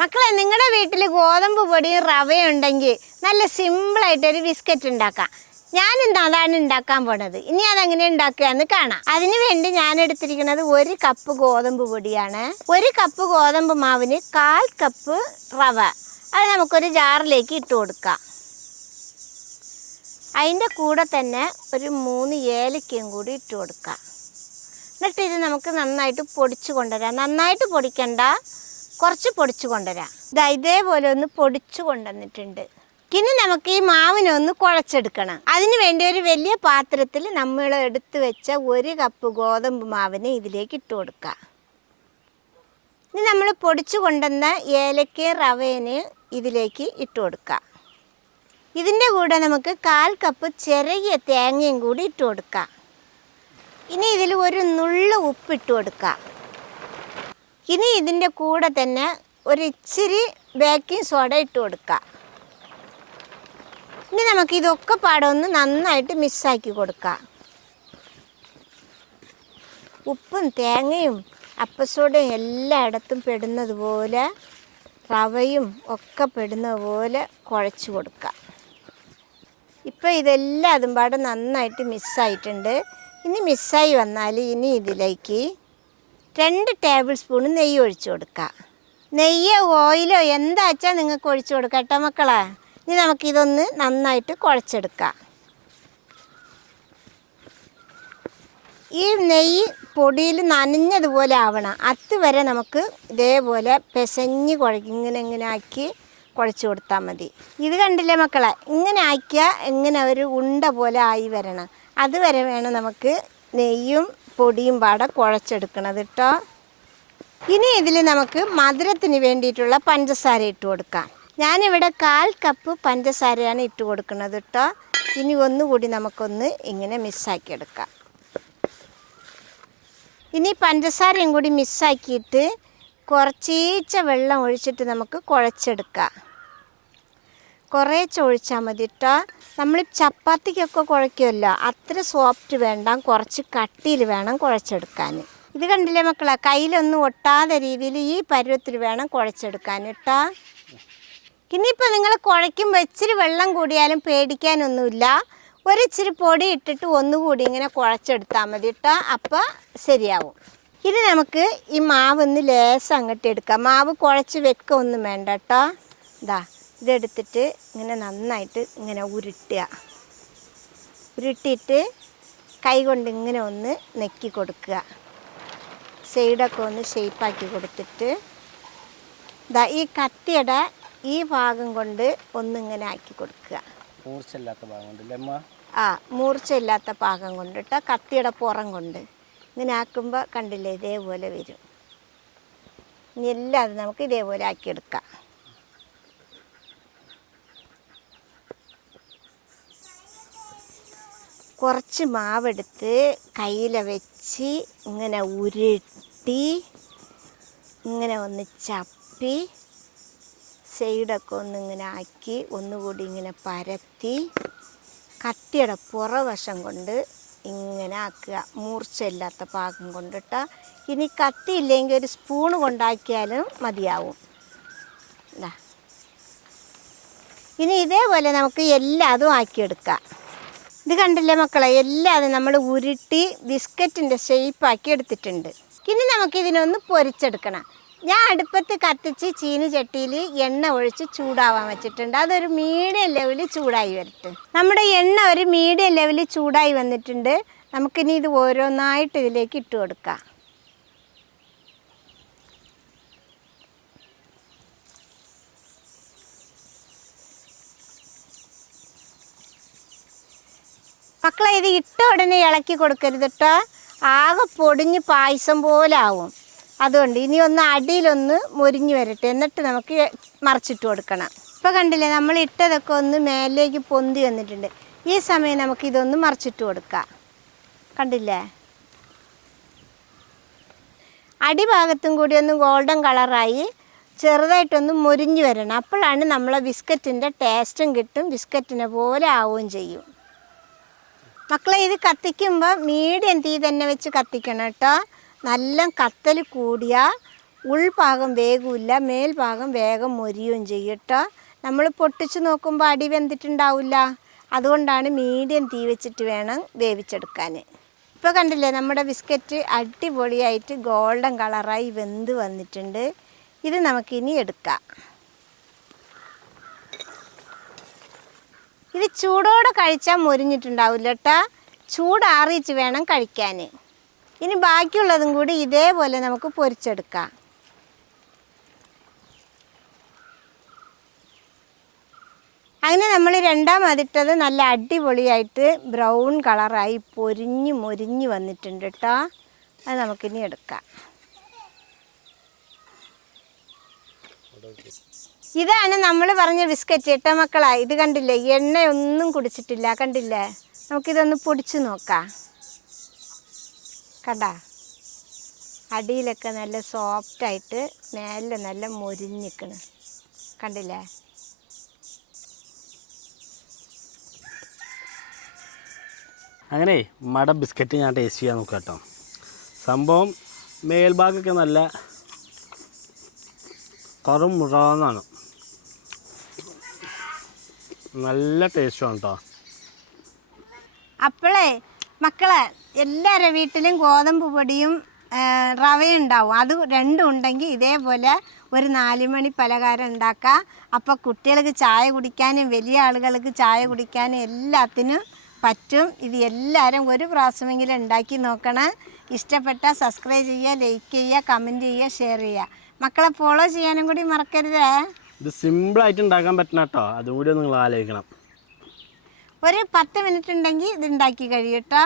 മക്കളെ, നിങ്ങളുടെ വീട്ടിൽ ഗോതമ്പ് പൊടിയും റവയും ഉണ്ടെങ്കിൽ നല്ല സിമ്പിളായിട്ടൊരു ബിസ്ക്കറ്റ് ഉണ്ടാക്കാം. ഞാനിന്ന് അതാണ് ഉണ്ടാക്കാൻ പോണത്. ഇനി അതെങ്ങനെ ഉണ്ടാക്കുകയെന്ന് കാണാം. അതിനു വേണ്ടി ഞാൻ എടുത്തിരിക്കുന്നത് 1 കപ്പ് ഗോതമ്പ് പൊടിയാണ്. 1 കപ്പ് ഗോതമ്പ് മാവിന് 1/4 കപ്പ് റവ. അത് നമുക്കൊരു ജാറിലേക്ക് ഇട്ട് കൊടുക്കാം. അതിൻ്റെ കൂടെ തന്നെ ഒരു 3 ഏലക്കയും കൂടി ഇട്ട് കൊടുക്കാം. എന്നിട്ട് ഇത് നമുക്ക് നന്നായിട്ട് പൊടിച്ചു കൊണ്ടുവരാം. നന്നായിട്ട് പൊടിക്കണ്ട, കുറച്ച് പൊടിച്ചു കൊണ്ടുവരാം. ഇതേപോലെ ഒന്ന് പൊടിച്ചു കൊണ്ടുവന്നിട്ടുണ്ട്. ഇനി നമുക്ക് ഈ മാവിനൊന്ന് കുഴച്ചെടുക്കണം. അതിന് വേണ്ടി ഒരു വലിയ പാത്രത്തിൽ നമ്മൾ എടുത്തു വെച്ച 1 കപ്പ് ഗോതമ്പ് മാവിന് ഇതിലേക്ക് ഇട്ട് കൊടുക്കുക. ഇനി നമ്മൾ പൊടിച്ചു കൊണ്ടുവന്ന ഏലക്ക റവേന് ഇതിലേക്ക് ഇട്ട് കൊടുക്കുക. ഇതിൻ്റെ കൂടെ നമുക്ക് 1/4 കപ്പ് ചെറിയ തേങ്ങയും കൂടി ഇട്ട് കൊടുക്കുക. ഇനി ഇതിൽ ഒരു നുള്ളു ഉപ്പിട്ട് കൊടുക്കുക. ഇനി ഇതിൻ്റെ കൂടെ തന്നെ ഒരു ഇച്ചിരി ബേക്കിംഗ് സോഡ ഇട്ട് കൊടുക്കുക. ഇനി നമുക്ക് ഇതൊക്കെ പാടൊന്ന് നന്നായിട്ട് മിക്സാക്കി കൊടുക്കുക. ഉപ്പും തേങ്ങയും അപ്പസോഡയും എല്ലായിടത്തും പെടുന്നത് പോലെ, റവയും ഒക്കെ പെടുന്നത് പോലെ കുഴച്ച് കൊടുക്കുക. ഇപ്പോൾ ഇതെല്ലാം അതും പാടെ നന്നായിട്ട് മിക്സായിട്ടുണ്ട്. ഇനി മിക്സായി വന്നാൽ ഇനി ഇതിലേക്ക് 2 ടേബിൾ സ്പൂൺ നെയ്യ് ഒഴിച്ചു കൊടുക്കുക. നെയ്യോ ഓയിലോ എന്താ വെച്ചാൽ നിങ്ങൾക്ക് ഒഴിച്ചു കൊടുക്കാം കേട്ടോ മക്കളെ. ഇനി നമുക്കിതൊന്ന് നന്നായിട്ട് കുഴച്ചെടുക്കാം. ഈ നെയ്യ് പൊടിയിൽ നനഞ്ഞതുപോലെ ആവണം. അതുവരെ നമുക്ക് ഇതേപോലെ പിസഞ്ഞ് ഇങ്ങനെ ആക്കി കുഴച്ച് കൊടുത്താൽ മതി. ഇത് കണ്ടില്ലേ മക്കളെ, ഇങ്ങനെ ആക്കിയാൽ ഇങ്ങനെ ഒരു ഉണ്ട പോലെ ആയി വരണം. അതുവരെ വേണം നമുക്ക് നെയ്യും പൊടിയും പാടെ കുഴച്ചെടുക്കണത് കേട്ടോ. ഇനി ഇതിൽ നമുക്ക് മധുരത്തിന് വേണ്ടിയിട്ടുള്ള പഞ്ചസാര ഇട്ട് കൊടുക്കാം. ഞാനിവിടെ 1/4 കപ്പ് പഞ്ചസാരയാണ് ഇട്ട് കൊടുക്കുന്നത് കേട്ടോ. ഇനി ഒന്നുകൂടി നമുക്കൊന്ന് ഇങ്ങനെ മിക്സാക്കി എടുക്കാം. ഇനി പഞ്ചസാരയും കൂടി മിക്സാക്കിയിട്ട് കുറച്ചീച്ച വെള്ളം ഒഴിച്ചിട്ട് നമുക്ക് കുഴച്ചെടുക്കാം. കുറേശ്ശെ ഒഴിച്ചാൽ മതി കേട്ടോ. നമ്മൾ ചപ്പാത്തിക്കൊക്കെ കുഴയ്ക്കുമല്ലോ, അത്ര സോഫ്റ്റ് വേണ്ട, കുറച്ച് കട്ടിയിൽ വേണം കുഴച്ചെടുക്കാൻ. ഇത് കണ്ടില്ലേ മക്കളെ, കയ്യിലൊന്നും ഒട്ടാതെ രീതിയിൽ ഈ പരുവത്തിൽ വേണം കുഴച്ചെടുക്കാൻ കേട്ടോ. ഇനിയിപ്പോൾ നിങ്ങൾ കുഴയ്ക്കുമ്പോൾ ഇച്ചിരി വെള്ളം കൂടിയാലും പേടിക്കാനൊന്നുമില്ല. ഒരിച്ചിരി പൊടി ഇട്ടിട്ട് ഒന്നുകൂടി ഇങ്ങനെ കുഴച്ചെടുത്താൽ മതി കേട്ടോ. അപ്പോൾ ശരിയാവും. ഇനി നമുക്ക് ഈ മാവൊന്ന് ലേശം അങ്ങോട്ട് എടുക്കാം. മാവ് കുഴച്ച് വെക്കൊന്നും വേണ്ട കേട്ടോ. ഇതെടുത്തിട്ട് ഇങ്ങനെ നന്നായിട്ട് ഇങ്ങനെ ഉരുട്ടിയിട്ട് കൈ കൊണ്ട് ഇങ്ങനെ ഒന്ന് നെക്കി കൊടുക്കുക. സൈഡൊക്കെ ഒന്ന് ഷേപ്പാക്കി കൊടുത്തിട്ട് ഈ കത്തിയുടെ ഈ ഭാഗം കൊണ്ട് ഒന്നിങ്ങനെ ആക്കി കൊടുക്കുക. മൂർച്ചയില്ലാത്ത ഭാഗം കൊണ്ട് മൂർച്ചയില്ലാത്ത ഭാഗം കൊണ്ടിട്ട് കത്തിയുടെ പുറം കൊണ്ട് ഇങ്ങനെ ആക്കുമ്പോൾ കണ്ടില്ലേ, ഇതേപോലെ വരും. ഇനി എല്ലാം അത് നമുക്ക് ഇതേപോലെ ആക്കിയെടുക്കാം. കുറച്ച് മാവെടുത്ത് കയ്യിൽ വെച്ച് ഇങ്ങനെ ഉരുട്ടി ഇങ്ങനെ ഒന്ന് ചപ്പി സൈഡൊക്കെ ഒന്നിങ്ങനെ ആക്കി ഒന്നുകൂടി ഇങ്ങനെ പരത്തി കത്തിയുടെ പുറവശം കൊണ്ട് ഇങ്ങനെ ആക്കുക. മൂർച്ചയില്ലാത്ത പാകം കൊണ്ടിട്ട്. ഇനി കത്തിയില്ലെങ്കിൽ ഒരു സ്പൂണ് കൊണ്ടാക്കിയാലും മതിയാവും. ഇനി ഇതേപോലെ നമുക്ക് എല്ലാതും ആക്കിയെടുക്കാം. ഇത് കണ്ടില്ലേ മക്കളെ, എല്ലാം നമ്മൾ ഉരുട്ടി ബിസ്ക്കറ്റിൻ്റെ ഷേപ്പാക്കി എടുത്തിട്ടുണ്ട്. ഇനി നമുക്കിതിനൊന്ന് പൊരിച്ചെടുക്കണം. ഞാൻ അടുപ്പത്ത് കത്തിച്ച് ചീനിച്ചട്ടിയിൽ എണ്ണ ഒഴിച്ച് ചൂടാവാൻ വെച്ചിട്ടുണ്ട്. അതൊരു മീഡിയം ലെവലിൽ ചൂടായി വരട്ടെ. നമ്മുടെ എണ്ണ ഒരു മീഡിയം ലെവലിൽ ചൂടായി വന്നിട്ടുണ്ട്. നമുക്കിനി ഇത് ഓരോന്നായിട്ട് ഇതിലേക്ക് ഇട്ട് കൊടുക്കാം. മക്കളെ, ഇത് ഇട്ട ഉടനെ ഇളക്കി കൊടുക്കരുത് കേട്ടോ. ആകെ പൊടിഞ്ഞ് പായസം പോലെ ആവും. അതുകൊണ്ട് ഇനി ഒന്ന് അടിയിലൊന്ന് മൊരിഞ്ഞ് വരട്ടെ, എന്നിട്ട് നമുക്ക് മറിച്ചിട്ട് കൊടുക്കണം. ഇപ്പോൾ കണ്ടില്ലേ, നമ്മൾ ഇട്ടതൊക്കെ ഒന്ന് മേലേക്ക് പൊന്തി വന്നിട്ടുണ്ട്. ഈ സമയം നമുക്കിതൊന്ന് മറിച്ചിട്ട് കൊടുക്കാം. കണ്ടില്ലേ, അടിഭാഗത്തും കൂടി ഒന്ന് ഗോൾഡൻ കളറായി ചെറുതായിട്ടൊന്ന് മൊരിഞ്ഞ് വരണം. അപ്പോഴാണ് നമ്മളെ ബിസ്ക്കറ്റിൻ്റെ ടേസ്റ്റും കിട്ടും, ബിസ്ക്കറ്റിനെ പോലെ ആവുകയും ചെയ്യും. മക്കളെ, ഇത് കത്തിക്കുമ്പോൾ മീഡിയം തീ തന്നെ വെച്ച് കത്തിക്കണം കേട്ടോ. നല്ല കത്തൽ കൂടിയാൽ ഉൾഭാഗം വേഗമില്ല, മേൽഭാഗം വേഗം മൊരിയുകയും ചെയ്യും കേട്ടോ. നമ്മൾ പൊട്ടിച്ച് നോക്കുമ്പോൾ അടി വെന്തിട്ടുണ്ടാവില്ല. അതുകൊണ്ടാണ് മീഡിയം തീ വെച്ചിട്ട് വേണം വേവിച്ചെടുക്കാൻ. ഇപ്പോൾ കണ്ടില്ലേ നമ്മുടെ ബിസ്ക്കറ്റ് അടിപൊളിയായിട്ട് ഗോൾഡൻ കളറായി വെന്ത് വന്നിട്ടുണ്ട്. ഇത് നമുക്കിനി എടുക്കാം. ഇത് ചൂടോടെ കഴിച്ചാൽ മൊരിഞ്ഞിട്ടുണ്ടാവില്ല കേട്ടോ. ചൂടാറിയിട്ട് വേണം കഴിക്കാൻ. ഇനി ബാക്കിയുള്ളതും കൂടി ഇതേപോലെ നമുക്ക് പൊരിച്ചെടുക്കാം. അങ്ങനെ നമ്മൾ രണ്ടാമതിട്ടത് നല്ല അടിപൊളിയായിട്ട് ബ്രൗൺ കളറായി മൊരിഞ്ഞ് വന്നിട്ടുണ്ട് കേട്ടോ. അത് നമുക്കിനി എടുക്കാം. ഇതാണ് നമ്മൾ പറഞ്ഞ ബിസ്ക്കറ്റ് കേട്ടോ മക്കളാ. ഇത് കണ്ടില്ലേ, എണ്ണയൊന്നും കുടിച്ചിട്ടില്ല, കണ്ടില്ലേ? നമുക്കിതൊന്ന് പൊടിച്ച് നോക്കാം. കണ്ടാ, അടിയിലൊക്കെ നല്ല സോഫ്റ്റായിട്ട് മേലെ നല്ല മൊരിഞ്ഞിക്കണ്, കണ്ടില്ലേ? അങ്ങനെ മട ബിസ്ക്കറ്റ് ഞാൻ ടേസ്റ്റ് ചെയ്യാൻ നോക്കാം കേട്ടോ. സംഭവം മേൽഭാഗമൊക്കെ നല്ല കറുമുറാന്നാണ്, നല്ല ടേസ്റ്റാണ് കേട്ടോ. അപ്പോളേ മക്കളെ, എല്ലാവരുടെ വീട്ടിലും ഗോതമ്പ് പൊടിയും റവയും ഉണ്ടാവും. അത് രണ്ടും ഉണ്ടെങ്കിൽ ഇതേപോലെ ഒരു 4 മണി പലഹാരം ഉണ്ടാക്കുക. അപ്പോൾ കുട്ടികൾക്ക് ചായ കുടിക്കാനും വലിയ ആളുകൾക്ക് ചായ കുടിക്കാനും എല്ലാത്തിനും പറ്റും. ഇത് എല്ലാവരും ഒരു പ്രാവശ്യമെങ്കിലും ഉണ്ടാക്കി നോക്കണം. ഇഷ്ടപ്പെട്ടാൽ സബ്സ്ക്രൈബ് ചെയ്യുക, ലൈക്ക് ചെയ്യുക, കമൻറ്റ് ചെയ്യുക, ഷെയർ ചെയ്യുക. മക്കളെ ഫോളോ ചെയ്യാനും കൂടി മറക്കരുതേ. ഇത് സിമ്പിളായിട്ട് ഉണ്ടാക്കാൻ പറ്റണം കേട്ടോ, അതും കൂടി നിങ്ങൾ ആലോചിക്കണം. ഒരു 10 മിനിറ്റ് ഉണ്ടെങ്കിൽ ഇത് ഉണ്ടാക്കി കഴിയും കേട്ടോ.